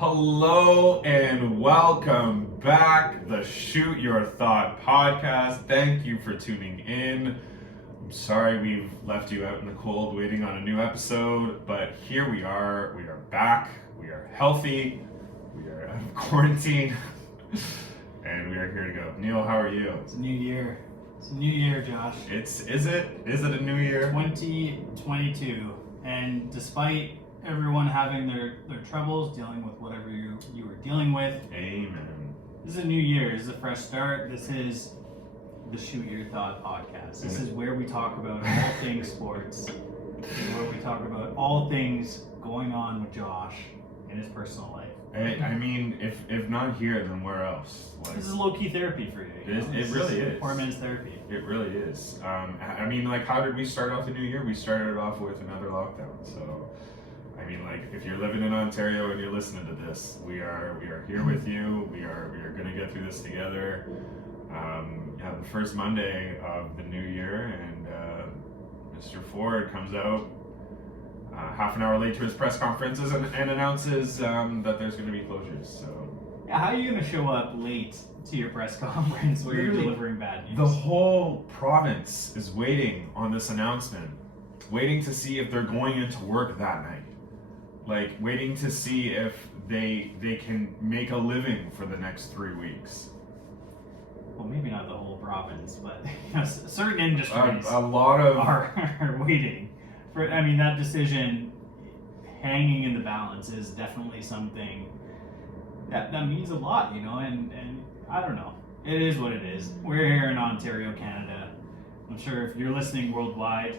Hello and welcome back, the Shoot Your Thought podcast. Thank you for tuning in. I'm sorry we've left you out in the cold waiting on a new episode, but here we are. We are back. We are healthy. We are out of quarantine. And we are here to go. Neil, how are you? It's a new year. It's a new year, Josh. Is it a new year? 2022. And despite everyone having their troubles dealing with whatever you were dealing with. Amen. This is a new year. This is a fresh start. This is the Shoot Your Thought podcast. This is where we talk about all things sports. This is where we talk about all things going on with Josh in his personal life. I mean, if not here, then where else? Like, this is low-key therapy for you. It really is. 4 minutes therapy. It really is. I mean, like, how did we start off the new year? We started off with another lockdown. So, I mean, like, if you're living in Ontario and you're listening to this, we are here with you. We are gonna get through this together. The first Monday of the new year, and Mr. Ford comes out half an hour late to his press conferences and announces that there's going to be closures. So, yeah, how are you going to show up late to your press conference where you're delivering bad news? The whole province is waiting on this announcement, waiting to see if they're going into work that night, like waiting to see if they can make a living for the next 3 weeks. Well, maybe not the whole province, but certain industries a lot of are waiting. I mean, that decision hanging in the balance is definitely something that means a lot, and I don't know. It is what it is. We're here in Ontario, Canada. I'm sure if you're listening worldwide,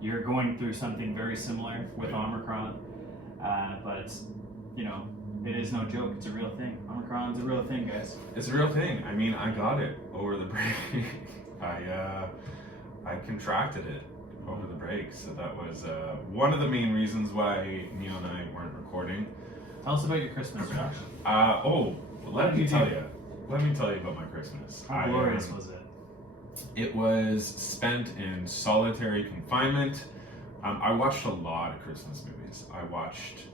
you're going through something very similar with Omicron. But, it is no joke. It's a real thing. Omicron's a real thing, guys. It's a real thing. I mean, I got it over the break. I contracted it over the break, so that was one of the main reasons why Neil and I weren't recording. Tell us about your Christmas, Josh. Let me tell you about my Christmas. How glorious was it? It was spent in solitary confinement. I watched a lot of Christmas movies. I watched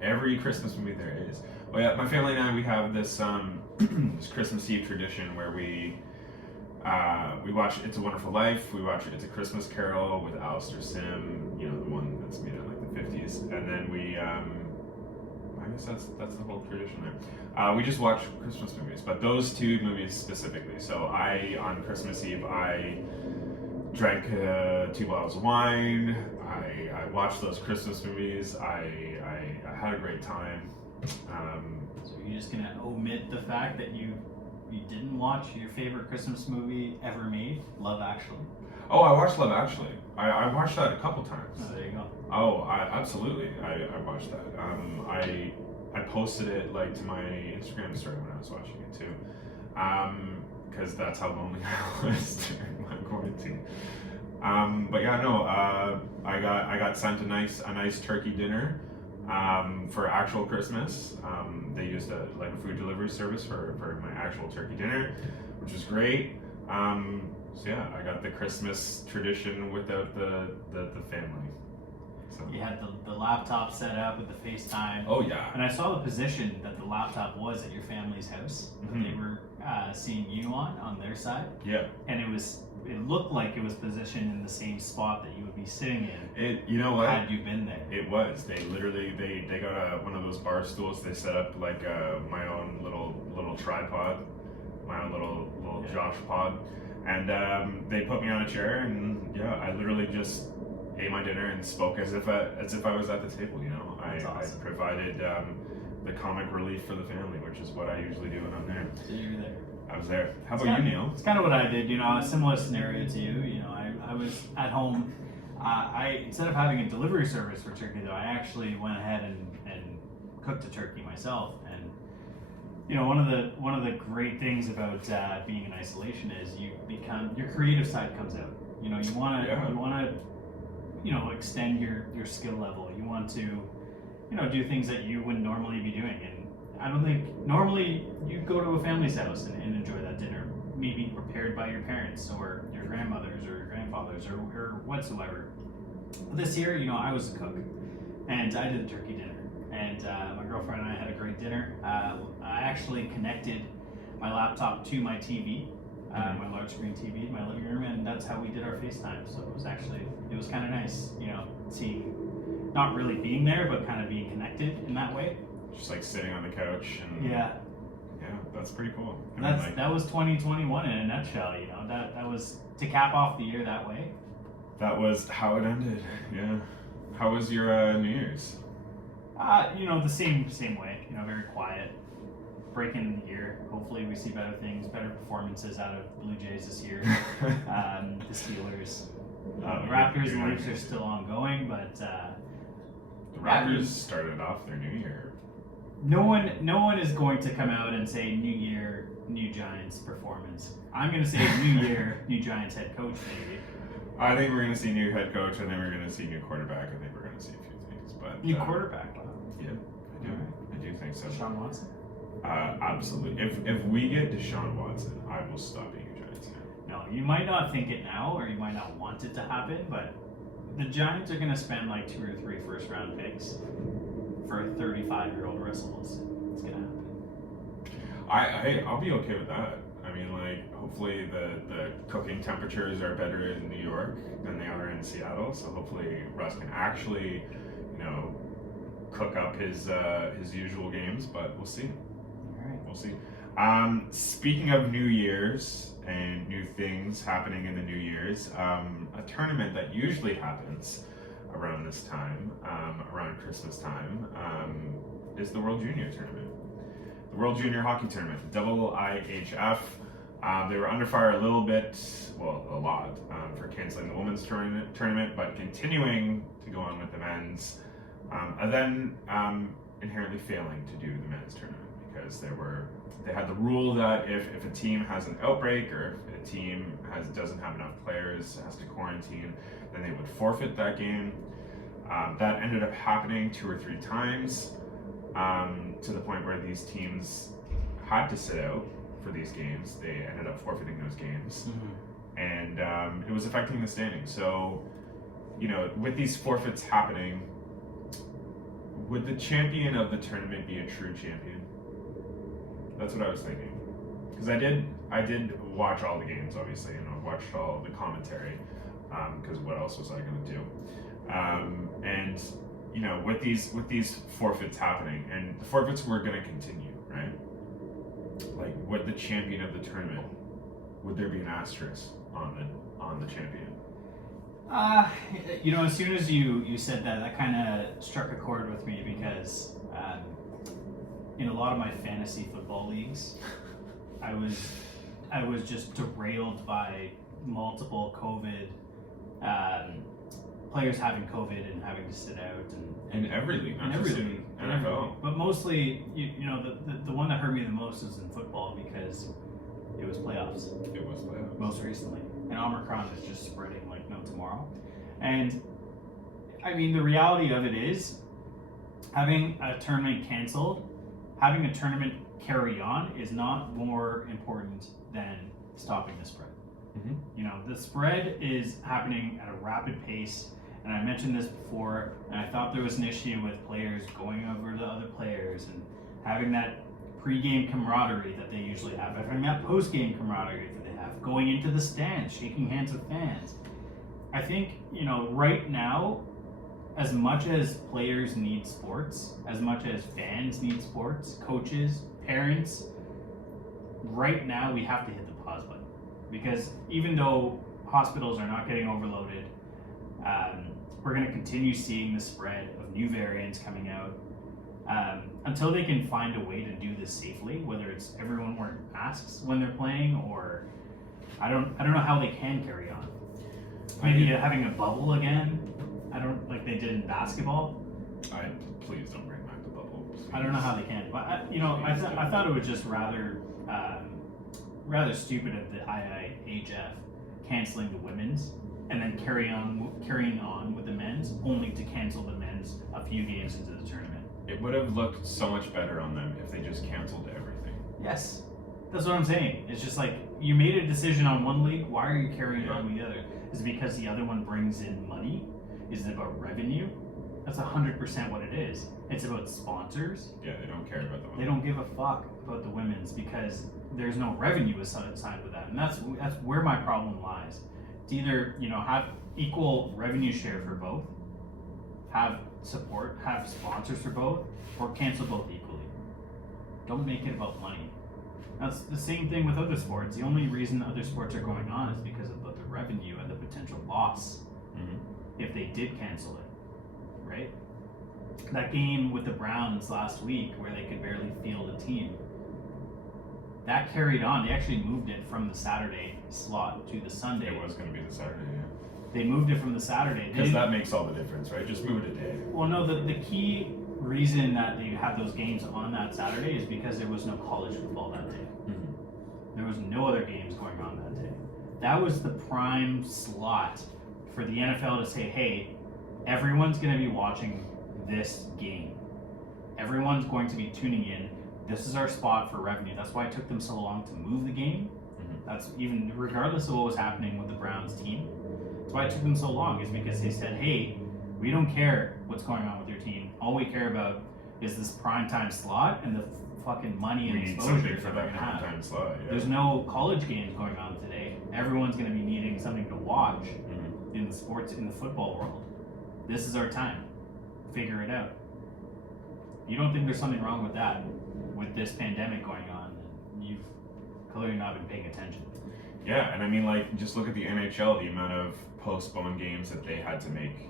every Christmas movie there is. Oh yeah, my family and I, we have this this Christmas Eve tradition where we watch It's a Wonderful Life. We watch It's a Christmas Carol with Alistair Sim, the one that's made in like the 50s. And then we, I guess that's the whole tradition there. We just watch Christmas movies, but those two movies specifically. So on Christmas Eve, I drank 2 bottles of wine. I watched those Christmas movies. I had a great time. So you're just gonna omit the fact that you didn't watch your favorite Christmas movie ever made, Love Actually? Oh, I watched Love Actually. I watched that a couple times. Oh, there you go. Oh, absolutely. I watched that. I posted it like to my Instagram story when I was watching it too, because that's how lonely I was during my quarantine. But yeah, no. I got sent a nice turkey dinner for actual Christmas. They used a food delivery service for my actual turkey dinner, which was great. So yeah, I got the Christmas tradition without the family. So. You had the laptop set up with the FaceTime. Oh yeah. And I saw the position that the laptop was at your family's house. Mm-hmm. That they were seeing you on their side. Yeah. And it looked like it was positioned in the same spot that you would be sitting in. You know what? Had you been there? It was. They literally they got one of those bar stools. They set up like my own little tripod, my own little Josh pod, and they put me on a chair, and yeah, I literally just ate my dinner and spoke as if I was at the table. That's awesome. I provided the comic relief for the family, which is what I usually do when I'm there. So you were there. I was there. How about you, Neil? It's kind of what I did. A similar scenario to you. I was at home. I instead of having a delivery service for turkey, though, I actually went ahead and cooked a turkey myself. And one of the great things about being in isolation is your creative side comes out. You want to extend your skill level. You want to do things that you wouldn't normally be doing. And I don't think normally you'd go to a family's house and enjoy that dinner, maybe prepared by your parents or your grandmothers or your grandfathers or whatsoever. This year, I was a cook, and I did a turkey dinner. and my girlfriend and I had a great dinner. I actually connected my laptop to my TV, my large screen TV in my living room, and that's how we did our FaceTime. So it was kind of nice, seeing, not really being there, but kind of being connected in that way. Just like sitting on the couch and yeah, that's pretty cool. That was 2021 in a nutshell. That was to cap off the year that way. That was how it ended. Yeah. How was your New Year's? The same way. Very quiet. Breaking the year. Hopefully we see better things, better performances out of Blue Jays this year. The Steelers. The Raptors and Leafs are still ongoing, but the Raptors started off their new year. No one is going to come out and say New Year, New Giants performance. I'm going to say New Year, New Giants head coach maybe. I think we're going to see new head coach. I think we're going to see new quarterback. I think we're going to see a few things. But new quarterback. Yeah, I do think so. Deshaun Watson. Absolutely. If we get Deshaun Watson, I will stop being a Giants fan. No, you might not think it now, or you might not want it to happen, but the Giants are going to spend like 2 or 3 first-round picks for a 35-year-old Russell Wilson. It's going to happen. I'll be okay with that. I mean, hopefully the cooking temperatures are better in New York than they are in Seattle. So hopefully Russ can actually, cook up his usual games. But we'll see. All right. We'll see. Speaking of New Year's and new things happening in the New Year's, a tournament that usually happens around this time, around Christmas time, is the World Junior Tournament. The World Junior Hockey Tournament, IIHF. They were under fire a little bit, a lot, for canceling the women's tournament, but continuing to go on with the men's, and then inherently failing to do the men's tournament because they had the rule that if a team has an outbreak or if a team doesn't have enough players, has to quarantine, then they would forfeit that game. That ended up happening 2 or 3 times. To the point where these teams had to sit out for these games. They ended up forfeiting those games. And it was affecting the standings. So, with these forfeits happening, would the champion of the tournament be a true champion? That's what I was thinking. Because I did watch all the games, obviously, and I watched all the commentary, because what else was I going to do? And with these forfeits happening, and the forfeits were going to continue, right? Would the champion of the tournament, would there be an asterisk on the champion? As soon as you said that kind of struck a chord with me because in a lot of my fantasy football leagues, I was just derailed by multiple COVID. Players having COVID and having to sit out, and every league, not just in NFL. But mostly, the one that hurt me the most is in football because it was playoffs. It was playoffs. Most recently, and Omicron is just spreading like no tomorrow. And I mean, the reality of it is, having a tournament canceled, having a tournament carry on is not more important than stopping the spread. The spread is happening at a rapid pace. And I mentioned this before, and I thought there was an issue with players going over to other players and having that pre-game camaraderie that they usually have, having that post-game camaraderie that they have, going into the stands, shaking hands with fans. I think, right now, as much as players need sports, as much as fans need sports, coaches, parents, right now we have to hit the pause button. Because even though hospitals are not getting overloaded, we're going to continue seeing the spread of new variants coming out until they can find a way to do this safely, whether it's everyone wearing masks when they're playing, or I don't know how they can carry on. Maybe having a bubble again. I don't like they did in basketball. Please don't bring back the bubble. Please. I don't know how they can, but I thought it was just rather stupid of the IIHF canceling the women's and then carrying on with the men's, only to cancel the men's a few games into the tournament. It would have looked so much better on them if they just canceled everything. Yes, that's what I'm saying. It's just like you made a decision on one league. Why are you carrying on with the other? Is it because the other one brings in money? Is it about revenue? That's 100% what it is. It's about sponsors. Yeah, they don't care about the They don't give a fuck about the women's because there's no revenue assigned with that, and that's where my problem lies. It's either have equal revenue share for both, have support, have sponsors for both, or cancel both equally. Don't make it about money. That's the same thing with other sports. The only reason other sports are going on is because of the revenue and the potential loss if they did cancel it, right? That game with the Browns last week where they could barely field a team, that carried on. They actually moved it from the Saturday slot to the Sunday. It was going to be the Saturday, yeah. They moved it from the Saturday. Because that makes all the difference, right? Just move it a day. Well, no, the key reason that they had those games on that Saturday is because there was no college football that day. There was no other games going on that day. That was the prime slot for the NFL to say, hey, everyone's going to be watching this game. Everyone's going to be tuning in. This is our spot for revenue. That's why it took them so long to move the game. That's even regardless of what was happening with the Browns team. That's why it took them so long, is because they said, hey, we don't care what's going on with your team. All we care about is this primetime slot and the fucking money and exposure for that primetime slot. Yeah. There's no college games going on today. Everyone's going to be needing something to watch in the sports, in the football world. This is our time. Figure it out. You don't think there's something wrong with that, with this pandemic going on? You've clearly not been paying attention. Yeah, and I mean, like, just look at the NHL, the amount of postponed games that they had to make.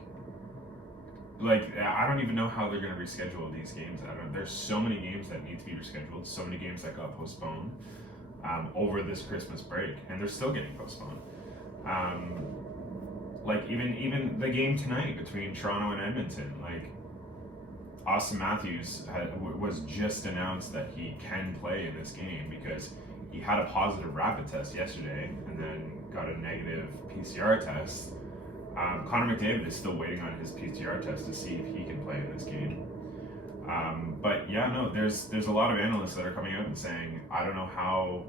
Like, I don't even know how they're going to reschedule these games. There's so many games that need to be rescheduled, so many games that got postponed over this Christmas break, and they're still getting postponed. Like, even the game tonight between Toronto and Edmonton, like, Austin Matthews was just announced that he can play in this game because he had a positive rapid test yesterday and then got a negative PCR test. Connor McDavid is still waiting on his PCR test to see if he can play in this game. But yeah, no, there's a lot of analysts that are coming out and saying, I don't know how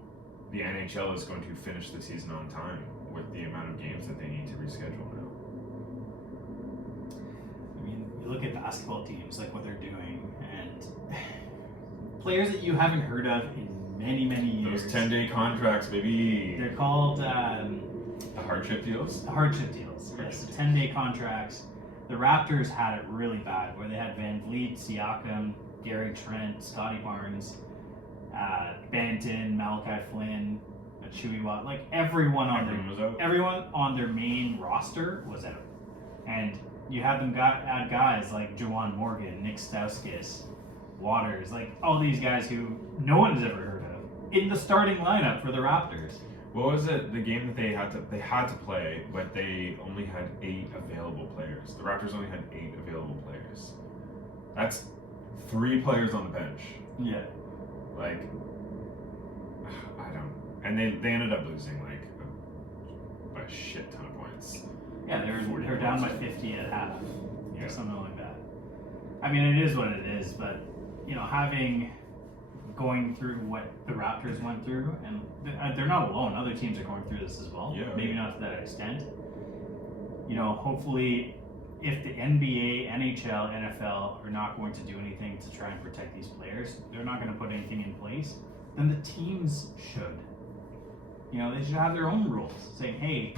the NHL is going to finish the season on time with the amount of games that they need to reschedule now. I mean, you look at basketball teams, like what they're doing, and players that you haven't heard of in many, many years. Those 10-day contracts, baby. They're called the hardship deals? Hardship deals, yes. 10-day contracts. The Raptors had it really bad, where they had Van Vliet, Siakam, Gary Trent, Scotty Barnes, Banton, Malachi Flynn, Chewy Watt, like everyone on their main roster was out. And you had them add guys like Juwan Morgan, Nick Stauskas, Waters, like all these guys who no one has ever heard of in the starting lineup for the Raptors. What was it? The game that they had to play, but they only had 8 available players. The Raptors only had 8 available players. That's 3 players on the bench. Yeah. Like, I don't. And they ended up losing like a shit ton of points. Yeah, they were down by 50 at half. Yeah, something like that. I mean, it is what it is, but going through what the Raptors went through, and they're not alone. Other teams are going through this as well. Yeah, maybe not to that extent. Hopefully, if the NBA, NHL, NFL are not going to do anything to try and protect these players, they're not going to put anything in place, then the teams should. They should have their own rules saying, hey,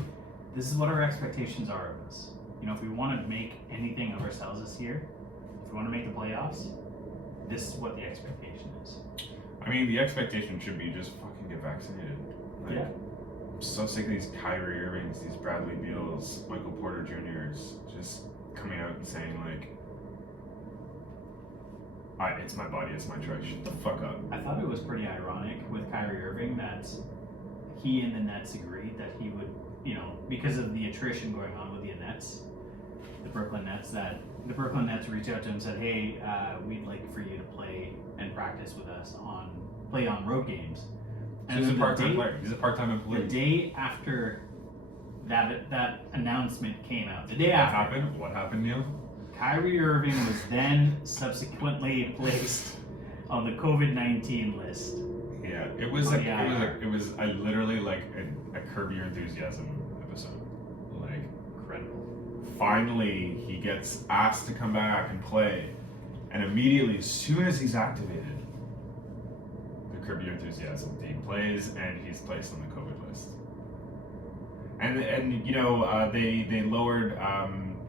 this is what our expectations are of us. If we want to make anything of ourselves this year, if we want to make the playoffs, this is what the expectation is. I mean, the expectation should be just fucking get vaccinated. Like, yeah. I'm so sick of these Kyrie Irvings, these Bradley Beals, Michael Porter Jr.'s just coming out and saying like, it's my body, it's my choice. Shut the fuck up. I thought it was pretty ironic with Kyrie Irving that he and the Nets agreed that he would, because of the attrition going on with the Nets, the Brooklyn Nets reached out to him and said, hey, we'd like for you to play and practice with us play on road games. And he's a part-time player. He's a part-time employee. The day after that announcement came out, the day after. What happened, Neil? Kyrie Irving was then subsequently placed on the COVID-19 list. Yeah, it was literally like a Curb Your Enthusiasm episode. Like, incredible. Finally, he gets asked to come back and play, and immediately, as soon as he's activated, the Curb Your Enthusiasm theme plays, and he's placed on the COVID list. And you know, they lowered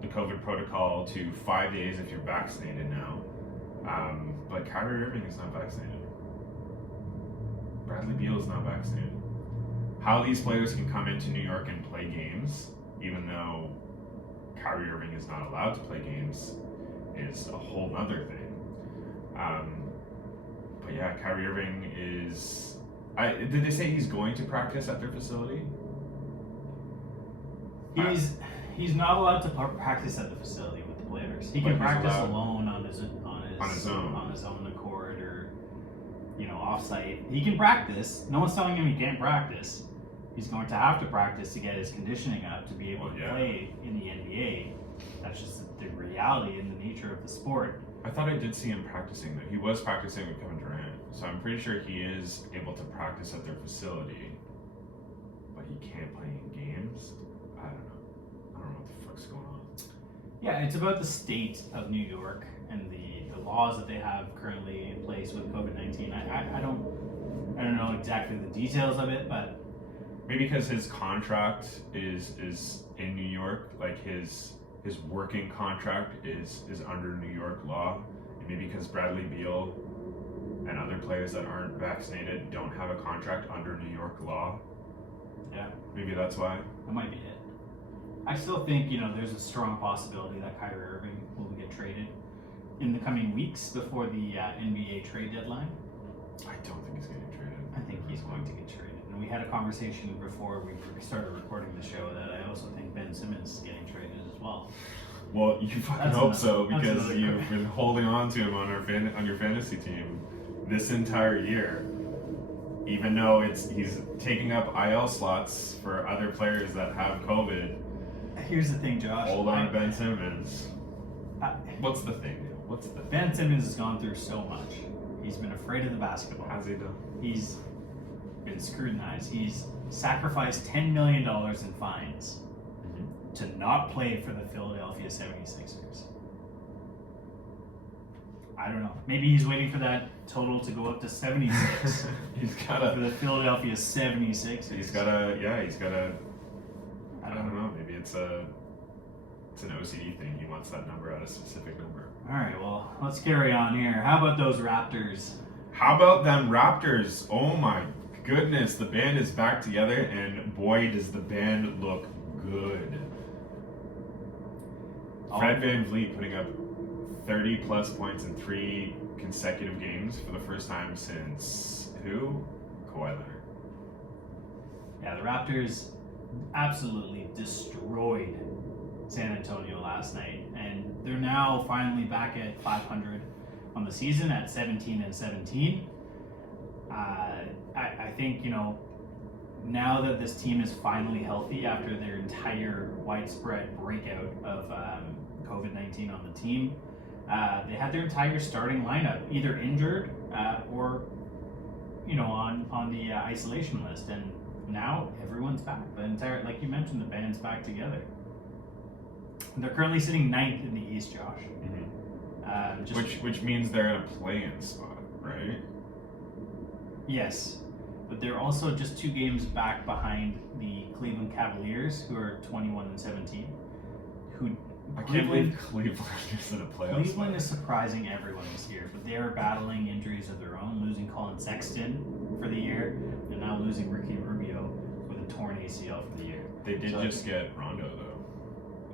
the COVID protocol to 5 days if you're vaccinated now. But Kyrie Irving is not vaccinated. Bradley Beal is not vaccinated. How these players can come into New York and play games, even though Kyrie Irving is not allowed to play games, is a whole other thing. But yeah, Kyrie Irving is... did they say he's going to practice at their facility? He's not allowed to practice at the facility with the players. He can practice alone on his own accord, or off-site. He can practice. No one's telling him he can't practice. He's going to have to practice to get his conditioning up to be able to play in the NBA. That's just the reality and the nature of the sport. I thought I did see him practicing though. He was practicing with Kevin Durant, so I'm pretty sure he is able to practice at their facility, but he can't play in games. I don't know what the fuck's going on. Yeah, it's about the state of New York and the laws that they have currently in place with COVID-19. I don't know exactly the details of it, but maybe because his contract is in New York, like his working contract is under New York law, and maybe because Bradley Beal and other players that aren't vaccinated don't have a contract under New York law. Yeah, maybe that's why. That might be it. I still think there's a strong possibility that Kyrie Irving will get traded in the coming weeks before the NBA trade deadline. I don't think he's getting traded. I think he's going to get traded. And we had a conversation before we started recording the show that I also think Ben Simmons is getting traded as well. Well, you fucking hope so, because you've been holding on to him on your fantasy team this entire year. Even though he's taking up IL slots for other players that have COVID. Here's the thing, Josh. Hold on to Ben Simmons. What's the thing? Ben Simmons has gone through so much. He's been afraid of the basketball. How's he done? He's been scrutinized. He's sacrificed $10 million in fines to not play for the Philadelphia 76ers. I don't know. Maybe he's waiting for that total to go up to 76. He's gotta for the Philadelphia 76ers. He's gotta. I don't know. Maybe it's an OCD thing. He wants that number at a specific number. All right. Well, let's carry on here. How about those Raptors? How about them Raptors? Oh my goodness, the band is back together, and boy, does the band look good. Fred VanVleet putting up 30 plus points in 3 consecutive games for the first time since who? Kawhi Leonard. Yeah, the Raptors absolutely destroyed San Antonio last night, and they're now finally back at 500 on the season at 17-17. I think now that this team is finally healthy after their entire widespread breakout of COVID-19 on the team, they had their entire starting lineup either injured or on the isolation list, and now everyone's back. The entire, like you mentioned, the band's back together. They're currently sitting 9th in the East, Josh. Which means they're in a play-in spot, right? Yes, but they're also just 2 games back behind the Cleveland Cavaliers, who are 21-17. I can't believe Cleveland is in a playoff spot. Cleveland is surprising everyone this year, but they are battling injuries of their own, losing Colin Sexton for the year, and now losing Ricky Rubio with a torn ACL for the year. They did just get Rondo, though.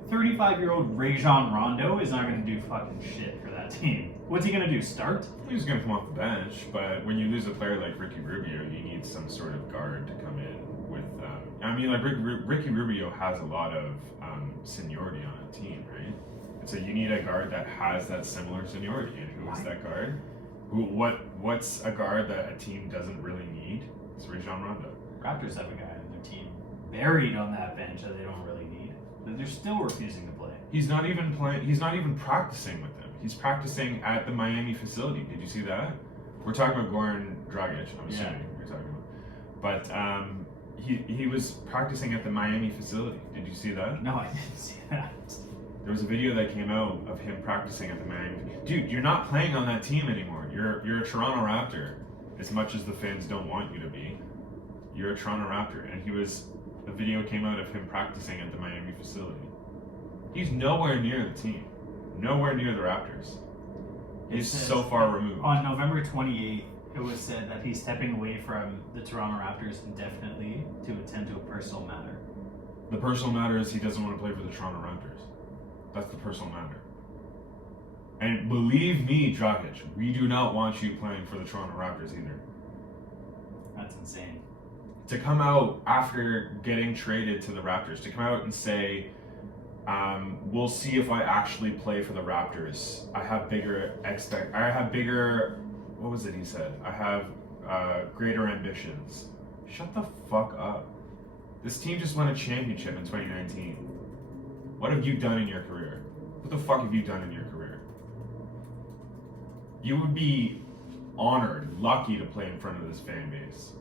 35-year-old Rajon Rondo is not going to do fucking shit for that team. What's he going to do, start? He's going to come off the bench, but when you lose a player like Ricky Rubio, you need some sort of guard to come in with... Ricky Rubio has a lot of seniority on a team, right? And so you need a guard that has that similar seniority. And who is that guard? What's a guard that a team doesn't really need? It's Rajon Rondo. Raptors have a guy on their team buried on that bench that they don't really need. But they're still refusing to play. He's not even playing. He's not even practicing with them. He's practicing at the Miami facility. Did you see that? We're talking about Goran Dragic. I'm assuming we're talking about. But he was practicing at the Miami facility. Did you see that? No, I didn't see that. There was a video that came out of him practicing at the Miami. Dude, you're not playing on that team anymore. You're a Toronto Raptor, as much as the fans don't want you to be. You're a Toronto Raptor, and a video came out of him practicing at the Miami facility. He's nowhere near the team, nowhere near the Raptors. He's so far removed. On November 28th, it was said that he's stepping away from the Toronto Raptors indefinitely to attend to a personal matter. The personal matter is he doesn't want to play for the Toronto Raptors. That's the personal matter. And believe me, Dragic, we do not want you playing for the Toronto Raptors either. That's insane. To come out after getting traded to the Raptors, to come out and say, we'll see if I actually play for the Raptors. I have bigger, what was it he said? I have greater ambitions. Shut the fuck up. This team just won a championship in 2019. What have you done in your career? What the fuck have you done in your career? You would be honored, lucky to play in front of this fan base.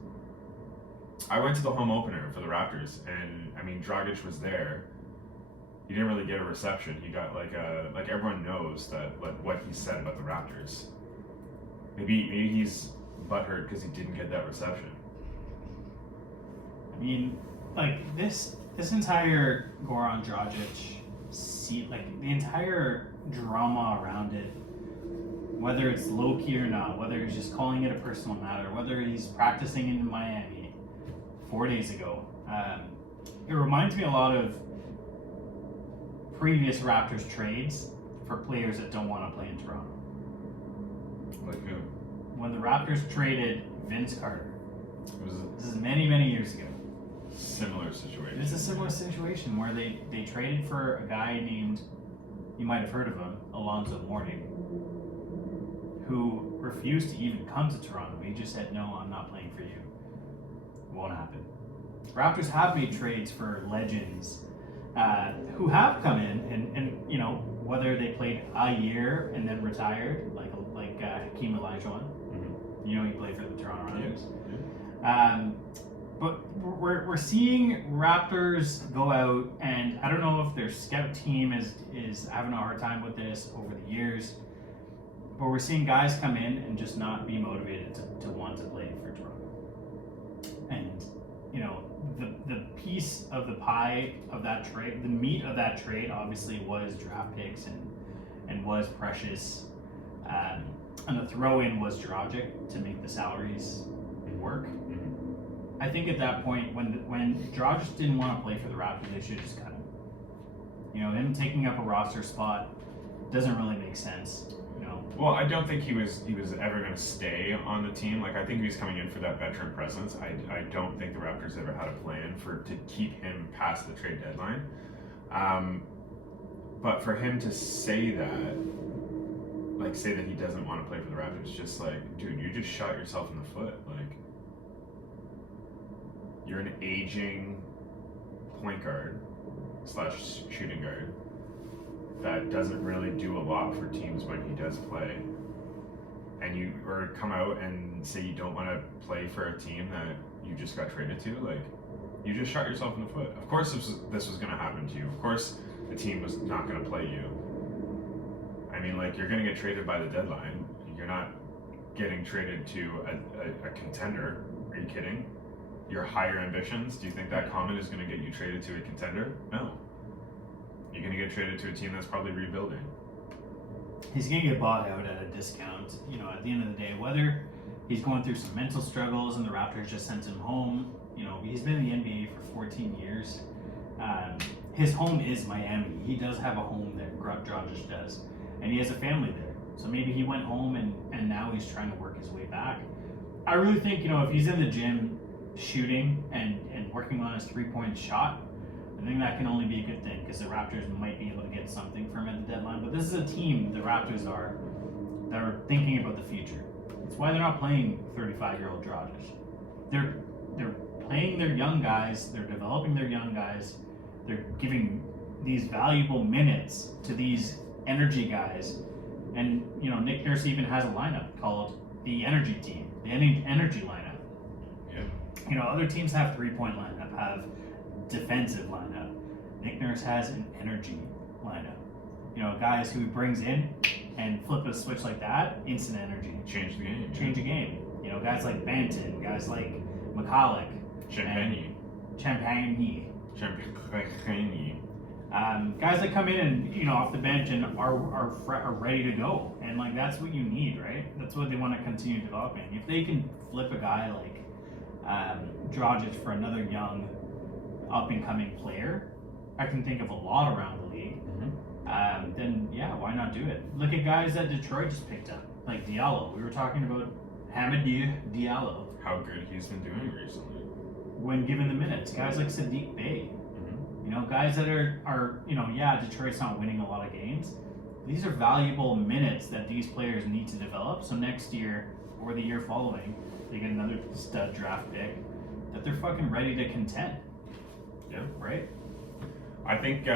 I went to the home opener for the Raptors, and I mean, Dragic was there. He didn't really get a reception. He got like everyone knows that what he said about the Raptors. Maybe he's butthurt because he didn't get that reception. I mean, like this entire Goran Dragic, the entire drama around it, whether it's low key or not, whether he's just calling it a personal matter, whether he's practicing in Miami 4 days ago, it reminds me a lot of previous Raptors trades for players that don't want to play in Toronto. Like who? When the Raptors traded Vince Carter, this is many, many years ago. Similar situation. It's a similar situation where they traded for a guy named, you might have heard of him, Alonzo Mourning, who refused to even come to Toronto. He just said, no, I'm not playing for you. It won't happen. Raptors have made trades for legends who have come in and you know, whether they played a year and then retired, like Hakeem Olajuwon. Mm-hmm. You know, he played for the Toronto Raptors. Yeah. But we're seeing Raptors go out, and I don't know if their scout team is having a hard time with this over the years, but we're seeing guys come in and just not be motivated to want to play for Toronto. And you know, the piece of the pie of that trade, the meat of that trade, obviously was draft picks and was precious, and the throw-in was Dragic to make the salaries work. I think at that point, when Dragic didn't want to play for the Raptors, they should just cut him. You know, him taking up a roster spot doesn't really make sense. You know. Well, I don't think he was ever going to stay on the team. Like, I think he was coming in for that veteran presence. I don't think the Raptors ever had a plan to keep him past the trade deadline. But for him to say that, like, say that he doesn't want to play for the Raptors, just like, dude, you just shot yourself in the foot. Like, you're an aging point guard / shooting guard that doesn't really do a lot for teams when he does play, and you come out and say you don't want to play for a team that you just got traded to. Like, you just shot yourself in the foot. Of course this was going to happen to you. Of course the team was not going to play you. I mean, like, you're going to get traded by the deadline. You're not getting traded to a contender. Are you kidding? Your higher ambitions, do you think that comment is going to get you traded to a contender? No. You're going to get traded to a team that's probably rebuilding. He's going to get bought out at a discount. You know, at the end of the day, whether he's going through some mental struggles and the Raptors just sent him home, you know, he's been in the NBA for 14 years. His home is Miami. He does have a home there, Dragic does. And he has a family there. So maybe he went home and now he's trying to work his way back. I really think, you know, if he's in the gym shooting and working on his three-point shot, I think that can only be a good thing because the Raptors might be able to get something from him at the deadline. But this is a team, the Raptors are, that are thinking about the future. That's why they're not playing 35-year-old Dragic. They're playing their young guys, they're developing their young guys, they're giving these valuable minutes to these energy guys. And, you know, Nick Nurse even has a lineup called the Energy Team, the Energy lineup. Yeah. Other teams have 3-point lineup, have defensive lineup. Nick Nurse has an energy lineup. Guys who he brings in and flip a switch like that, instant energy. Change the game. Change the game. Guys like Banton, guys like McCulloch. Champagne. Champagne. Guys that come in and off the bench and are ready to go, and like that's what you need, right? That's what they want to continue developing. If they can flip a guy like Dragic for another young, up and coming player, I can think of a lot around the league. Then yeah, why not do it? Look at guys that Detroit just picked up, like Diallo. We were talking about Hamidou Diallo. How good he's been doing recently. When given the minutes, guys like Sadiq Bey. Guys that are Detroit's not winning a lot of games. These are valuable minutes that these players need to develop. So next year or the year following, they get another stud draft pick that they're fucking ready to contend. Yeah. Right? I think,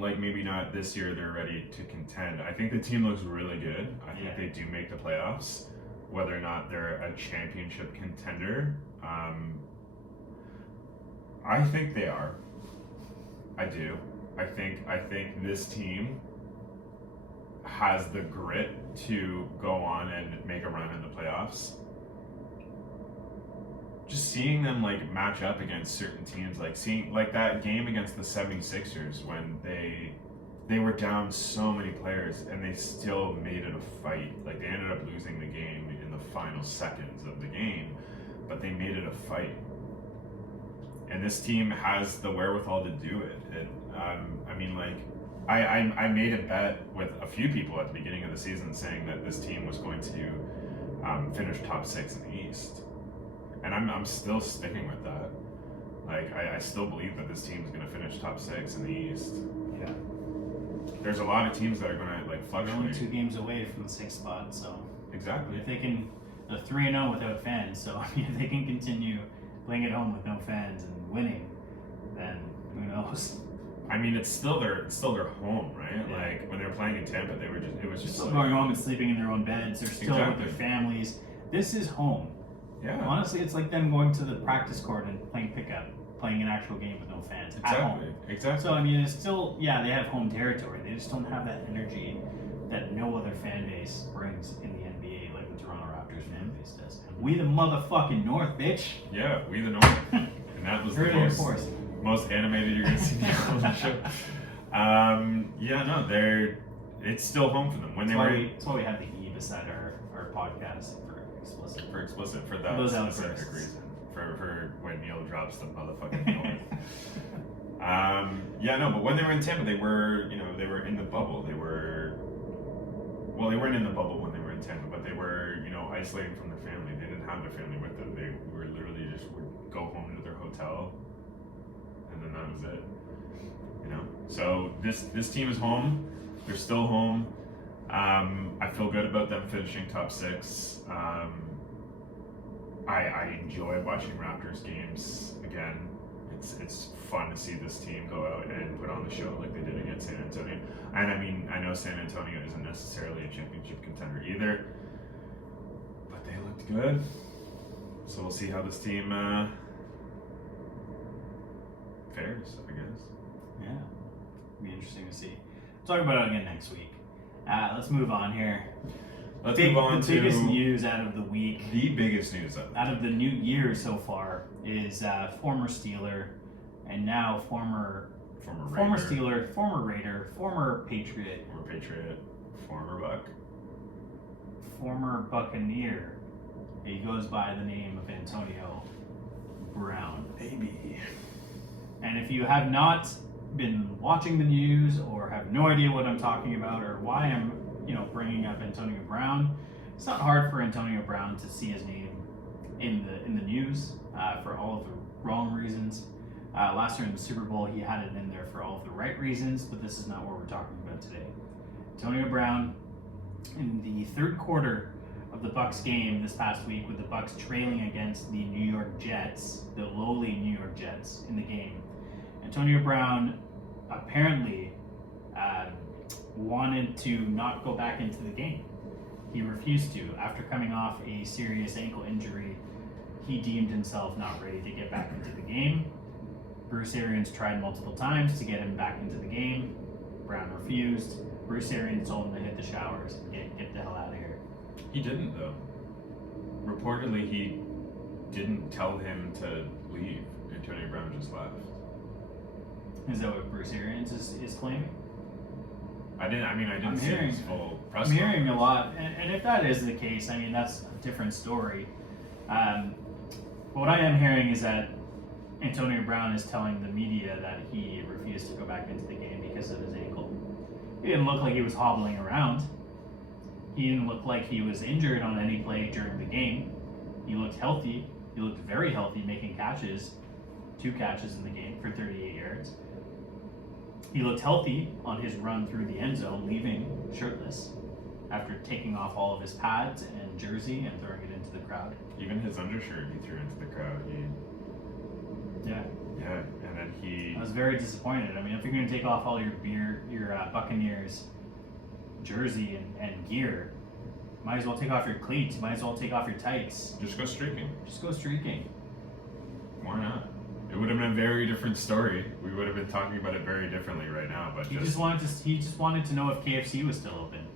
like maybe not this year they're ready to contend. I think the team looks really good. I think they do make the playoffs. Whether or not they're a championship contender, I think they are. I do. I think this team has the grit to go on and make a run in the playoffs. Just seeing them like match up against certain teams, like seeing like that game against the 76ers when they were down so many players and they still made it a fight. Like they ended up losing the game in the final seconds of the game, but they made it a fight. And this team has the wherewithal to do it. I made a bet with a few people at the beginning of the season saying that this team was going to finish top 6 in the East. And I'm still sticking with that. Like, I still believe that this team is going to finish top 6 in the East. Yeah. There's a lot of teams that are going to, like, They're fluctuate. only 2 games away from the 6th spot, so. Exactly. If they can, they're 3-0 without fans, so if they can continue playing at home with no fans and winning, then who knows? I mean, it's still their home, right? Yeah. Like when they were playing in Tampa, it was just still like, going home and sleeping in their own beds. They're still Exactly. with their families. This is home. Yeah. Honestly, it's like them going to the practice court and playing pickup, playing an actual game with no fans at home. Exactly. So I mean, it's still they have home territory. They just don't have that energy that no other fan base brings in the NBA, like the Toronto Raptors fan base does. We the motherfucking North, bitch. Yeah, we the North. And that was the most animated you're gonna see on the show. It's still home for them. That's why we have the E beside our podcast for explicit. For that those specific reason. For when Neil drops the motherfucking North. But when they were in Tampa, they were in the bubble. They weren't in the bubble when they were in Tampa, but they were, isolating from their family. They didn't have their family with them. They were literally would go home to their hotel, and then that was it. So this team is home. They're still home. I feel good about them finishing top 6. I enjoy watching Raptors games again. It's fun to see this team go out and put on the show like they did against San Antonio. And I know San Antonio isn't necessarily a championship contender either, but they looked good. So we'll see how this team fares, I guess. Yeah, be interesting to see. We'll talk about it again next week. Let's move on here. Let's move on the to biggest news out of the week. The biggest news out of the new year so far is former Steeler and now former Steeler, former Raider, former Patriot, former Buck, former Buccaneer. He goes by the name of Antonio Brown. Baby. And if you have not been watching the news or have no idea what I'm talking about or why I'm bringing up Antonio Brown, it's not hard for Antonio Brown to see his name in the news for all of the wrong reasons. Last year in the Super Bowl, he had it in there for all of the right reasons, but this is not what we're talking about today. Antonio Brown, in the third quarter of the Bucs game this past week, with the Bucs trailing against the New York Jets, the lowly New York Jets in the game, Antonio Brown apparently wanted to not go back into the game. He refused to. After coming off a serious ankle injury, he deemed himself not ready to get back into the game. Bruce Arians tried multiple times to get him back into the game. Brown refused. Bruce Arians told him to hit the showers and get the hell out of here. He didn't, though. Reportedly, he didn't tell him to leave. Antonio Brown just left. Is that what Bruce Arians is claiming? I didn't see his full press I'm hearing a conference. lot, and if that is the case, I mean, that's a different story. What I am hearing is that Antonio Brown is telling the media that he refused to go back into the game because of his ankle. He didn't look like he was hobbling around. He didn't look like he was injured on any play during the game. He looked healthy. He looked very healthy, making catches, 2 catches in the game for 38 yards. He looked healthy on his run through the end zone, leaving shirtless after taking off all of his pads and jersey and throwing it into the crowd. Even his undershirt he threw into the crowd. Yeah. Yeah, and then he... I was very disappointed. I mean, if you're going to take off all your Buccaneers jersey and gear, might as well take off your cleats. Might as well take off your tights. Just go streaking. Just go streaking. Why not? It would have been a very different story. We would have been talking about it very differently right now. But He just wanted to know if KFC was still open.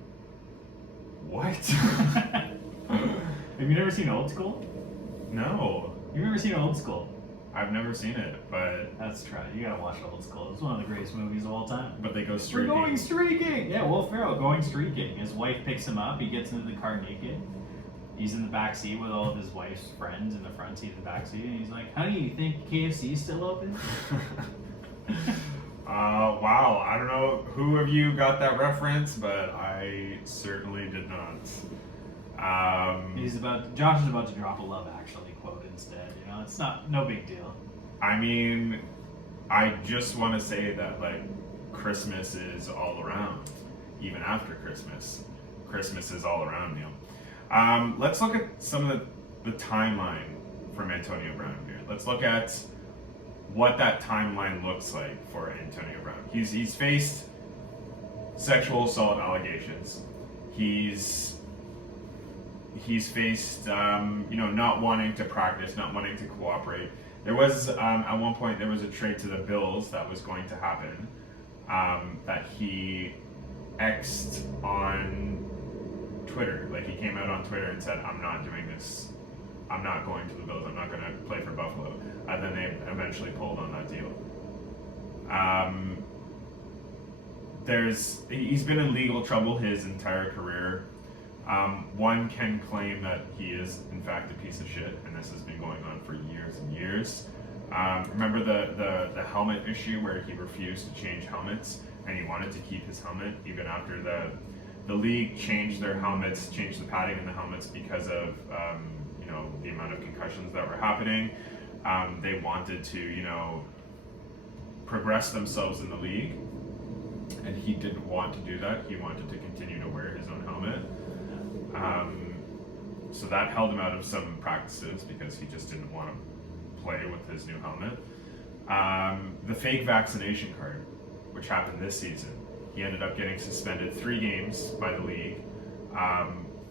What? Have you never seen Old School? No, You've never seen Old School? I've never seen it. But That's right. You gotta watch Old School. It's one of the greatest movies of all time. they go We're streaking. going streaking! Yeah, Will Ferrell going streaking. His wife picks him up. He gets into the car naked. He's in the back seat with all of his wife's friends in the front seat of the back seat. And he's like, honey, you think KFC is still open? Wow. I don't know who of you got that reference, but I certainly did not. Josh is about to drop a Love Actually quote instead. You know, it's no big deal. I mean, I just want to say that, like, Christmas is all around. Even after Christmas. Christmas is all around, Neil. Let's look at some of the timeline from Antonio Brown here. Let's look at what that timeline looks like for Antonio Brown. He's faced sexual assault allegations. He's faced not wanting to practice, not wanting to cooperate. There was at one point there was a trade to the Bills that was going to happen that he X'd on Twitter. Like, he came out on Twitter and said, I'm not doing this. I'm not going to the Bills. I'm not going to play for Buffalo. And then they eventually pulled on that deal. He's been in legal trouble his entire career. One can claim that he is, in fact, a piece of shit, and this has been going on for years and years. Remember the helmet issue where he refused to change helmets, and he wanted to keep his helmet even after the league changed their helmets, changed the padding in the helmets because of the amount of concussions that were happening. They wanted to progress themselves in the league, and he didn't want to do that. He wanted to continue to wear his own helmet. So that held him out of some practices because he just didn't want to play with his new helmet. The fake vaccination card, which happened this season, he ended up getting suspended 3 games by the league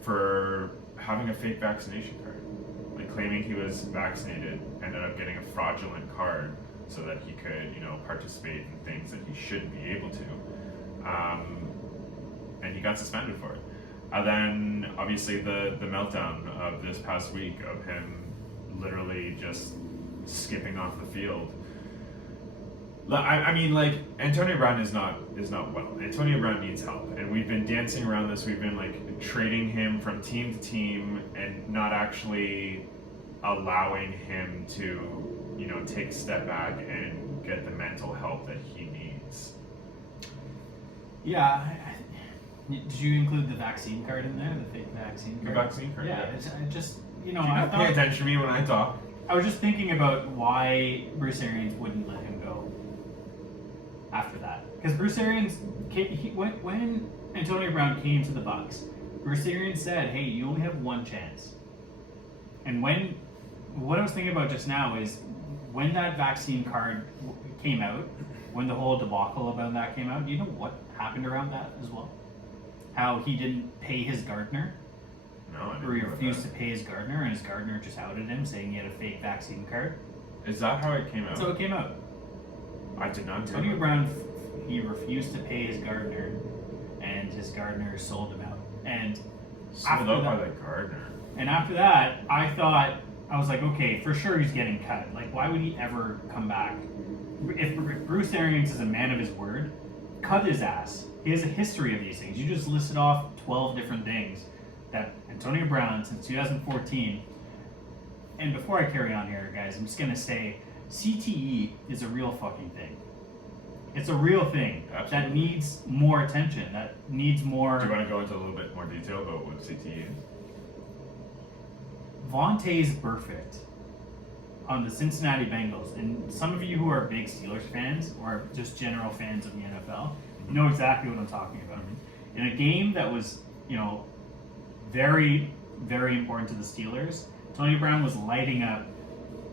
for having a fake vaccination card. Like, claiming he was vaccinated, ended up getting a fraudulent card so that he could, participate in things that he shouldn't be able to. And he got suspended for it. And then, obviously, the meltdown of this past week of him literally just skipping off the field. I mean, like, Antonio Brown is not well. Antonio Brown needs help, and we've been dancing around this. We've been, like, trading him from team to team and not actually allowing him to, take a step back and get the mental help that he needs. Yeah. Did you include the vaccine card in there? The fake vaccine card? The vaccine card, Yeah, yeah. I just, Do you not pay attention to me when I talk? I was just thinking about why Bruce Arians wouldn't let him go after that. Because Bruce Arians, when Antonio Brown came to the Bucs, Bruce Arians said, hey, you only have one chance. And what I was thinking about just now is when that vaccine card came out, when the whole debacle about that came out, do you know what happened around that as well? How he didn't pay his gardener? No, I didn't where he know refused that. to pay his gardener, and his gardener just outed him, saying he had a fake vaccine card. Is that how it came out? That's how it came out. I did not hear Antonio about Brown, he refused to pay his gardener, and his gardener sold him out. And that. Sold after out by that- the gardener. And after that, I was like, okay, for sure he's getting cut. Like, why would he ever come back? If Bruce Arians is a man of his word, cut his ass. He has a history of these things. You just listed off 12 different things that Antonio Brown, since 2014, and before I carry on here, guys, I'm just going to say CTE is a real fucking thing. It's a real thing that Absolutely. needs more attention, that needs more... Do you want to go into a little bit more detail about what CTE is? Vontae's Burfict on the Cincinnati Bengals, and some of you who are big Steelers fans or just general fans of the NFL, you know exactly what I'm talking about. In a game that was, very, very important to the Steelers, Tony Brown was lighting up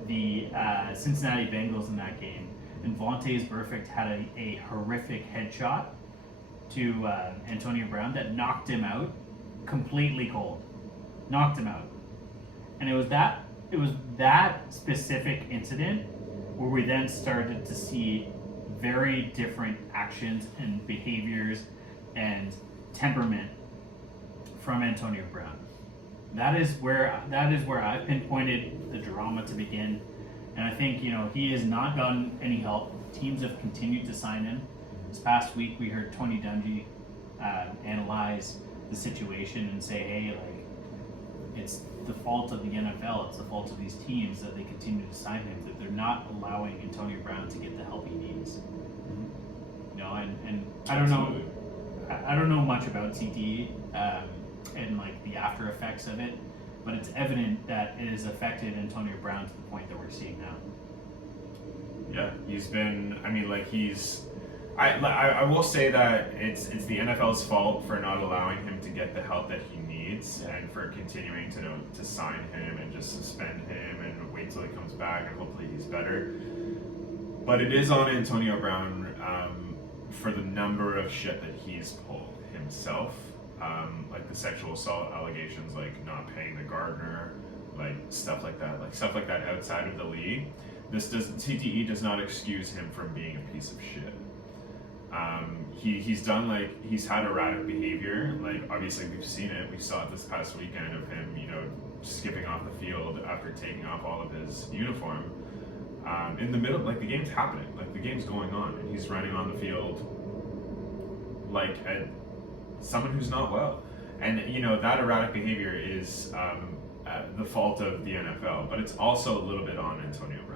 the Cincinnati Bengals in that game, and Vontae's Burfict had a horrific headshot to Antonio Brown that knocked him out completely cold. Knocked him out. And it was that specific incident where we then started to see very different actions and behaviors and temperament from Antonio Brown. That is where I've pinpointed the drama to begin. And I think, he has not gotten any help. Teams have continued to sign him. This past week we heard Tony Dungy analyze the situation and say, hey, like, it's the fault of the NFL, it's the fault of these teams that they continue to sign him, that they're not allowing Antonio Brown to get the help he needs. And I don't know, Absolutely. I don't know much about CTE and like the after effects of it, but it's evident that it has affected Antonio Brown to the point that we're seeing now. Yeah, I will say that it's the NFL's fault for not allowing him to get the help that he needs, and for continuing to sign him and just suspend him and wait till he comes back and hopefully he's better. But it is on Antonio Brown for the number of shit that he's pulled himself, like the sexual assault allegations, like not paying the gardener, like stuff like that outside of the league. CTE does not excuse him from being a piece of shit. He's had erratic behavior. Like, obviously we've seen it. We saw it this past weekend of him, skipping off the field after taking off all of his uniform. In the middle, like, the game's happening, like the game's going on, and he's running on the field like someone who's not well. And that erratic behavior is the fault of the NFL, but it's also a little bit on Antonio Brown.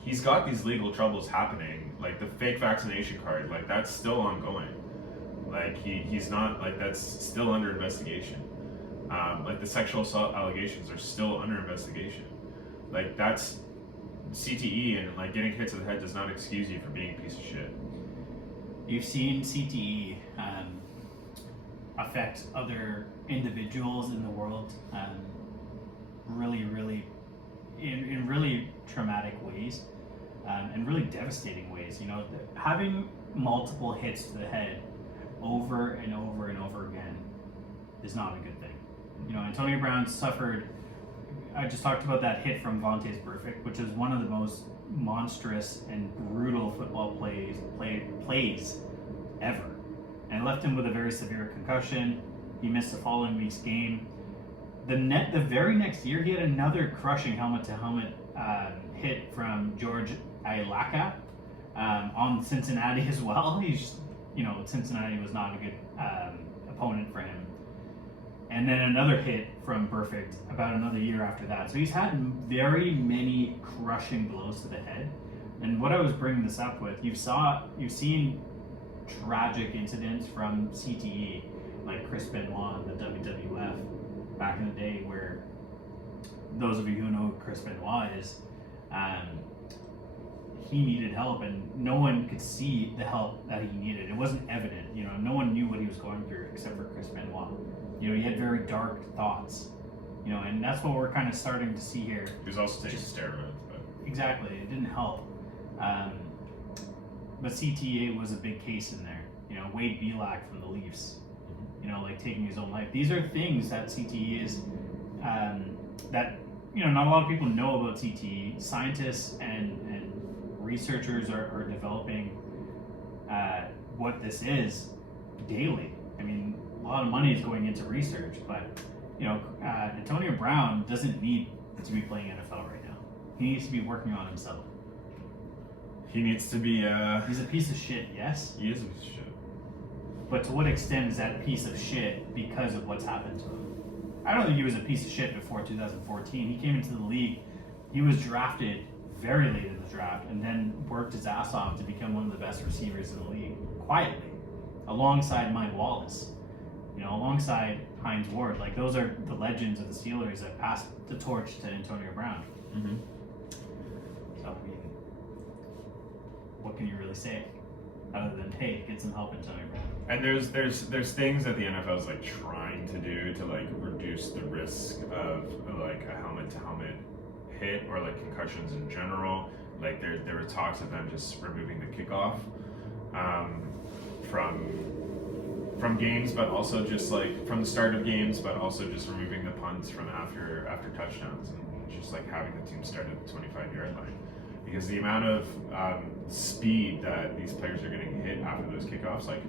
He's got these legal troubles happening, like the fake vaccination card, like that's still ongoing. Like he's not, like, that's still under investigation. Like the sexual assault allegations are still under investigation. Like that's CTE, and like getting hit to the head does not excuse you for being a piece of shit. You've seen CTE affect other individuals in the world really, really, in really traumatic ways and really devastating ways. Having multiple hits to the head over and over and over again is not a good thing. Antonio Brown suffered. I just talked about that hit from Vontae's Burfict, which is one of the most monstrous and brutal football plays ever, and left him with a very severe concussion. He missed the following week's game. The very next year, he had another crushing helmet-to-helmet hit from George Illogical on Cincinnati as well. Cincinnati was not a good opponent for him. And then another hit from Burfict about another year after that. So he's had very many crushing blows to the head. And what I was bringing this up with, you've seen tragic incidents from CTE, like Chris Benoit in the WWF back in the day, where those of you who know who Chris Benoit is, he needed help, and no one could see the help that he needed. It wasn't evident. No one knew what he was going through except for Chris Benoit. He had very dark thoughts, and that's what we're kind of starting to see here. He was also taking steroids, but Exactly, it didn't help. But CTA was a big case in there. Wade Belak from the Leafs, like taking his own life. These are things that CTE is, that, not a lot of people know about CTE. Scientists and researchers are developing what this is daily. I mean, a lot of money is going into research, but, Antonio Brown doesn't need to be playing NFL right now. He needs to be working on himself. He needs to be. He's a piece of shit, yes? He is a piece of shit. But to what extent is that a piece of shit because of what's happened to him? I don't think he was a piece of shit before 2014. He came into the league, he was drafted very late in the draft, and then worked his ass off to become one of the best receivers in the league, quietly, alongside Mike Wallace, alongside Hines Ward. Like, those are the legends of the Steelers that passed the torch to Antonio Brown. Mm-hmm. So, I mean, what can you really say other than, hey, get some help, Antonio Brown? And there's things that the NFL is like trying to do to like reduce the risk of like a helmet to helmet hit or like concussions in general. Like there were talks of them just removing the kickoff from games, but also just like from the start of games, but also just removing the punts from after touchdowns and just like having the team start at the 25-yard line. Because the amount of speed that these players are getting hit after those kickoffs, like,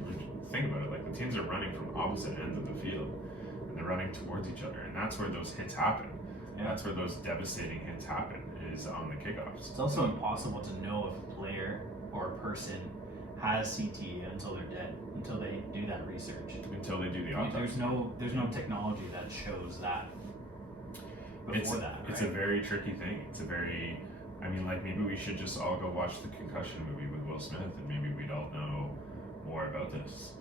think about it, like the teams are running from opposite ends of the field and they're running towards each other, and that's where those hits happen. Yeah. That's where those devastating hits happen, is on the kickoffs. It's also impossible to know if a player or a person has CTE until they're dead, until they do that research. Until they do the autopsy. There's no technology that shows that before that. It's a very tricky thing. I mean, like, maybe we should just all go watch the concussion movie with Will Smith, and maybe we'd all know more about this.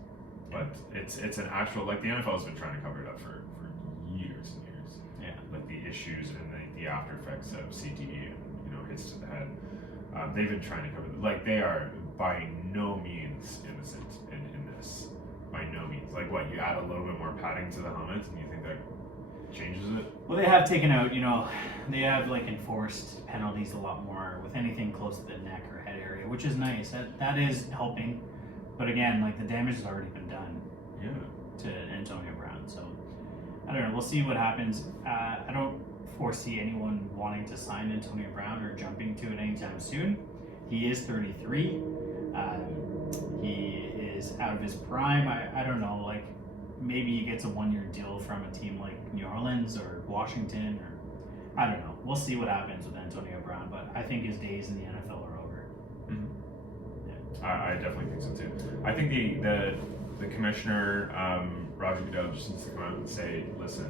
But it's an actual, like, the NFL has been trying to cover it up for years and years. Yeah. Like the issues and the after effects of CTE and hits to the head. They've been trying to cover it. Like, they are by no means innocent in this. By no means. Like, what, you add a little bit more padding to the helmet and you think that changes it? Well, they have taken out, they have like enforced penalties a lot more with anything close to the neck or head area, which is nice. That is helping. But again, like, the damage has already been done to Antonio Brown. So I don't know. We'll see what happens. I don't foresee anyone wanting to sign Antonio Brown or jumping to it anytime soon. He is 33. He is out of his prime. I don't know. Like, maybe he gets a 1-year deal from a team like New Orleans or Washington, or I don't know. We'll see what happens with Antonio Brown, but I think his days in the NFL are over. Mm-hmm. Yeah. I definitely think so too. I think the commissioner, Roger Goodell, just needs to come out and say, listen,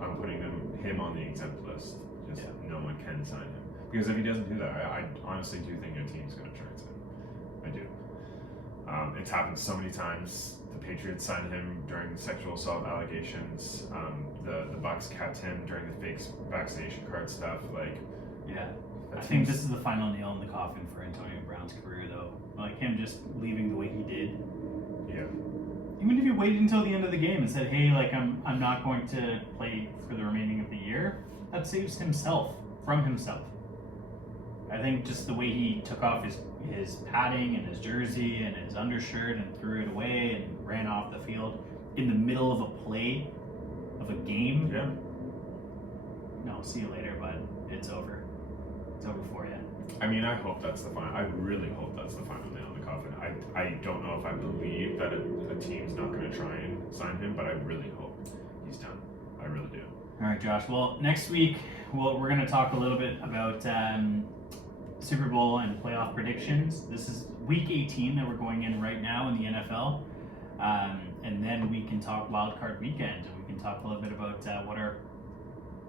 I'm putting him on the exempt list. Just no one can sign him. Because if he doesn't do that, I honestly do think your team's going to try and sign him. I do. It's happened so many times. The Patriots signed him during the sexual assault allegations. The Bucks kept him during the fake vaccination card stuff. Like, yeah, I think this is the final nail in the coffin for Antonio Brown's career, though. Like, him just leaving the way he did. Yeah. Even if he waited until the end of the game and said, "Hey, like, I'm not going to play for the remaining of the year," that saves himself from himself. I think just the way he took off his padding and his jersey and his undershirt and threw it away and ran off the field in the middle of a play of a game. Yeah. No, see you later, bud. It's over. It's over for you. I mean, I hope that's the final. I really hope that's the final nail in the coffin. I don't know if I believe that a team's not going to try and sign him, but I really hope he's done. I really do. All right, Josh. Well, next week we're going to talk a little bit about Super Bowl and playoff predictions. This is week 18 that we're going in right now in the NFL. And then we can talk wild card weekend, and we can talk a little bit about what our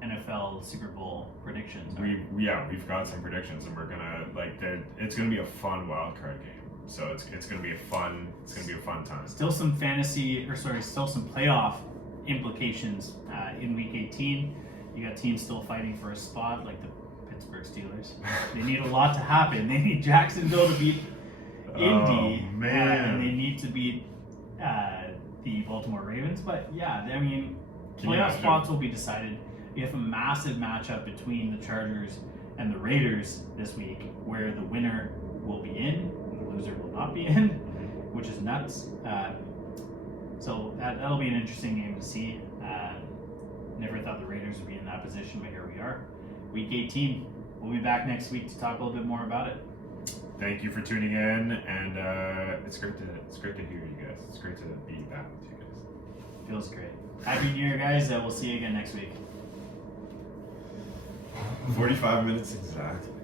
NFL Super Bowl predictions are. We've got some predictions, and we're gonna it's gonna be a fun wild card game. So it's gonna be a fun time. Still some playoff implications in week 18. You got teams still fighting for a spot, like the Pittsburgh Steelers. They need a lot to happen. They need Jacksonville to beat Indy, and they need to beat the Baltimore Ravens. But yeah, I mean, playoff spots will be decided. You have a massive matchup between the Chargers and the Raiders this week, where the winner will be in, and the loser will not be in, which is nuts. So that'll be an interesting game to see. Never thought the Raiders would be in that position, but here we are. Week 18. We'll be back next week to talk a little bit more about it. Thank you for tuning in, and it's great to hear you guys. It's great to be back with you guys. Feels great. Happy New Year, guys. We'll see you again next week. 45 minutes exactly.